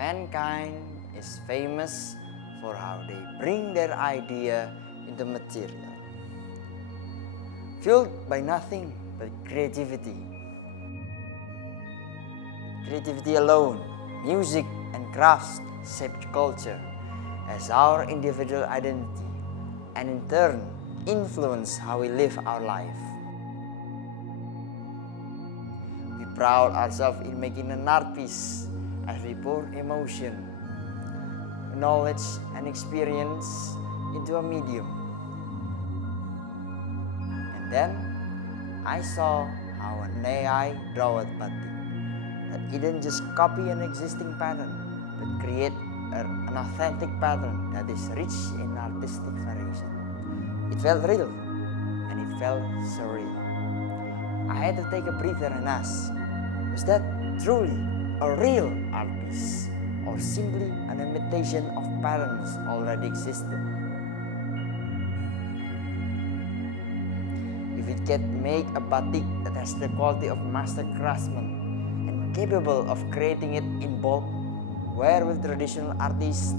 mankind is famous for how they bring their idea into material, fueled by nothing but creativity. Creativity alone, music and crafts shape culture as our individual identity, and in turn influence how we live our life. We proud ourselves in making an art piece as we pour emotion, knowledge and experience into a medium. And then I saw how an AI draw a batik that didn't just copy an existing pattern but create an authentic pattern that is rich in artistic variation. It felt real and it felt surreal. I had to take a breather and ask, was that truly a real art piece or simply an imitation of patterns already existed? If it can make a batik that has the quality of master craftsman and capable of creating it in bulk, where will traditional artists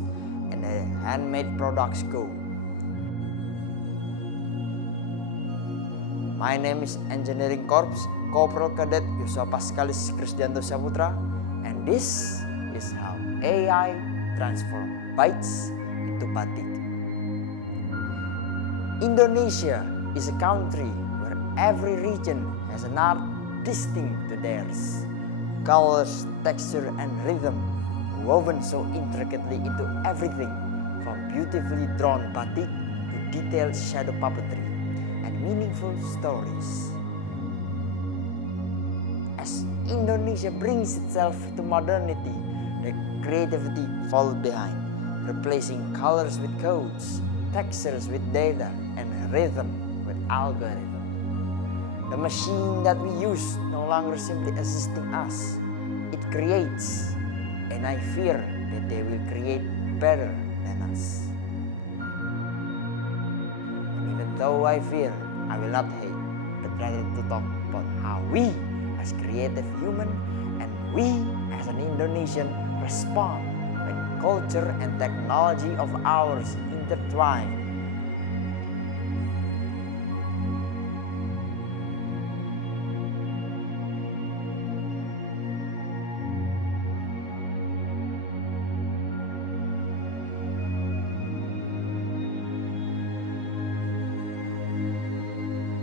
and handmade products go? My name is Engineering Corps Corporal Cadet Yosua Pascalis Krisdianto Saputra, and this is how AI transforms bytes into batik. Indonesia is a country where every region has an art distinct to theirs. Colors, texture, and rhythm woven so intricately into everything from beautifully drawn batik to detailed shadow puppetry and meaningful stories. As Indonesia brings itself to modernity, the creativity followed behind, replacing colors with codes, textures with data, and rhythm with algorithm. The machine that we use no longer simply assisting us, it creates, and I fear that they will create better than us. And even though I fear, I will not hate, but rather to talk about how we as creative human and we as an Indonesian respond when culture and technology of ours intertwine.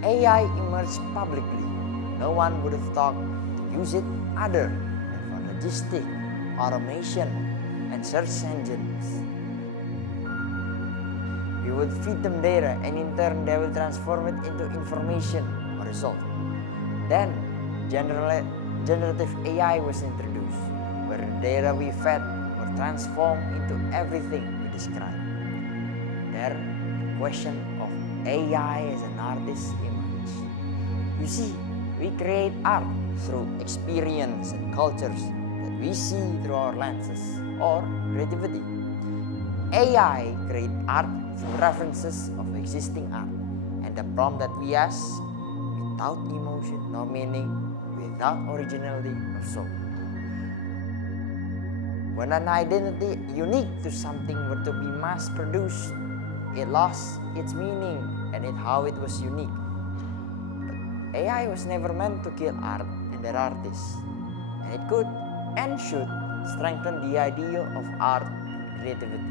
AI emerged publicly. No one would have thought to use it other than for logistics, automation, and search engines. We would feed them data, and in turn they will transform it into information or result. Then generative AI was introduced, where the data we fed were transformed into everything we describe. There, the question of AI as an artist emerged. You see, we create art through experience and cultures that we see through our lenses or creativity. AI create art through references of existing art and the prompt that we ask without emotion nor meaning, without originality or soul. When an identity unique to something were to be mass produced, it lost its meaning and how it was unique. But AI was never meant to kill art and their artists, and it could and should strengthen the idea of art and creativity.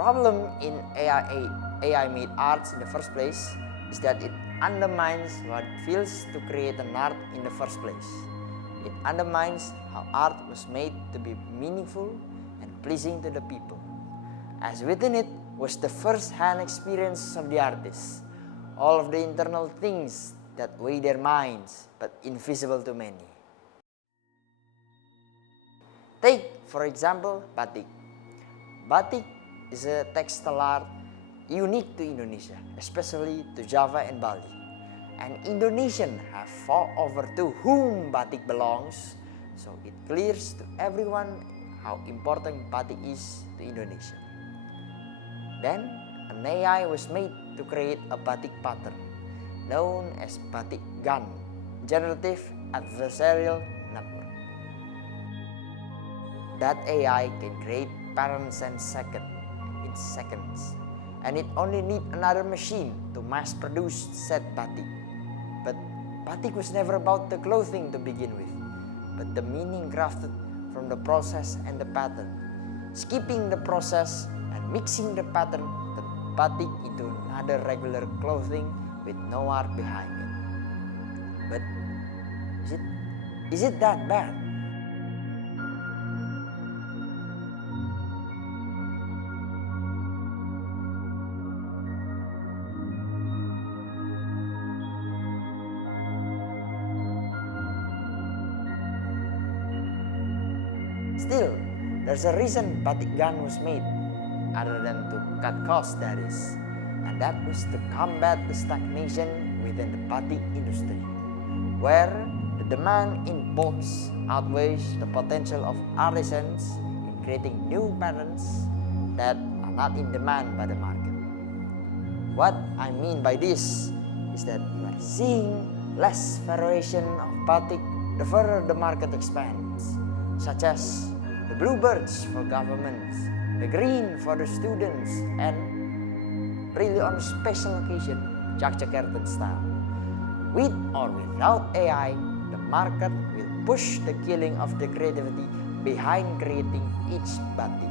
Problem in AI made arts in the first place is that it undermines what it feels to create an art in the first place. It undermines how art was made to be meaningful and pleasing to the people, as within it was the first-hand experience of the artist, all of the internal things that weigh their minds but invisible to many. Take, for example, batik. Batik is a textile art unique to Indonesia, especially to Java and Bali. And Indonesians have fought over to whom batik belongs, so it clears to everyone how important batik is to Indonesia. Then, an AI was made to create a batik pattern, known as Batik GAN, Generative Adversarial Network. That AI can create patterns in seconds, and it only needs another machine to mass produce said batik. But batik was never about the clothing to begin with, but the meaning crafted from the process and the pattern. Skipping the process and mixing the pattern, the batik into another regular clothing with no art behind it. But is it that bad? Still, there's a reason batik GAN was made, other than to cut costs, that is, and that was to combat the stagnation within the batik industry, where the demand in bulks outweighs the potential of artisans in creating new patterns that are not in demand by the market. What I mean by this is that we are seeing less variation of batik the further the market expands, such as the bluebirds for governments, the green for the students, and really on a special occasion, Yogyakarta style. With or without AI, the market will push the killing of the creativity behind creating each batik,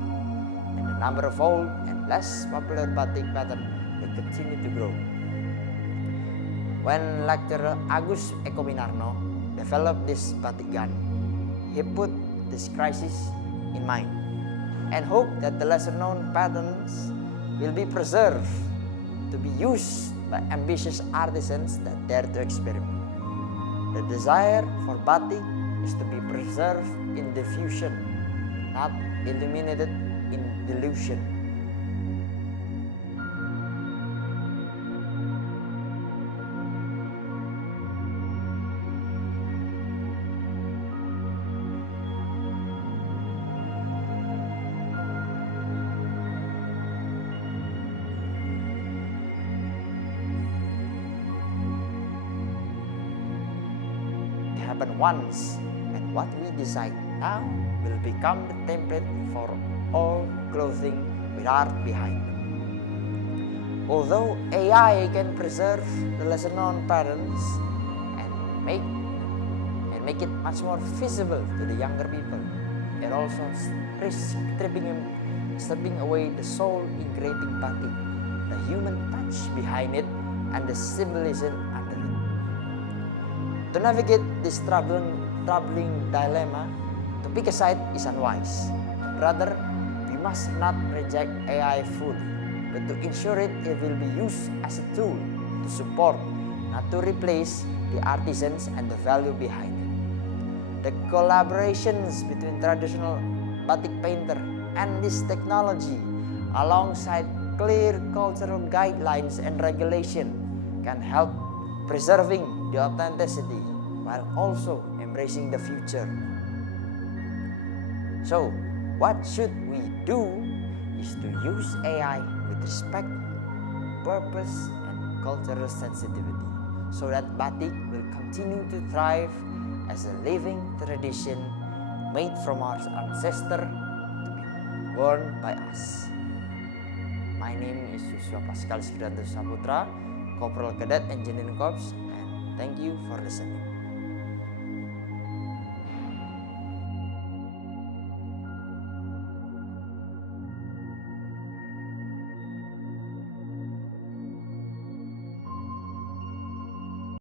and the number of old and less popular batik pattern will continue to grow. When lecturer Agus Eko Minarno developed this batik GAN, he put this crisis in mind and hoped that the lesser known patterns will be preserved to be used by ambitious artisans that dare to experiment. The desire for batik is to be preserved in diffusion, not illuminated in delusion. Happen once, and what we decide now will become the template for all clothing with art behind them. Although AI can preserve the lesser known patterns and make it much more visible to the younger people, it also risks stripping away the soul in creating batik, the human touch behind it, and the symbolism under it. To navigate this troubling dilemma, to pick a side is unwise. Rather, we must not reject AI fully, but to ensure it will be used as a tool to support, not to replace, the artisans and the value behind it. The collaborations between traditional batik painter and this technology, alongside clear cultural guidelines and regulation, can help preserving the authenticity while also embracing the future. So, what should we do is to use AI with respect, purpose, and cultural sensitivity, so that batik will continue to thrive as a living tradition made from our ancestor to be worn by us. My name is Yusua Pascal Sigranto Saputra, Corporal Cadet Engineering Corps, and thank you for listening.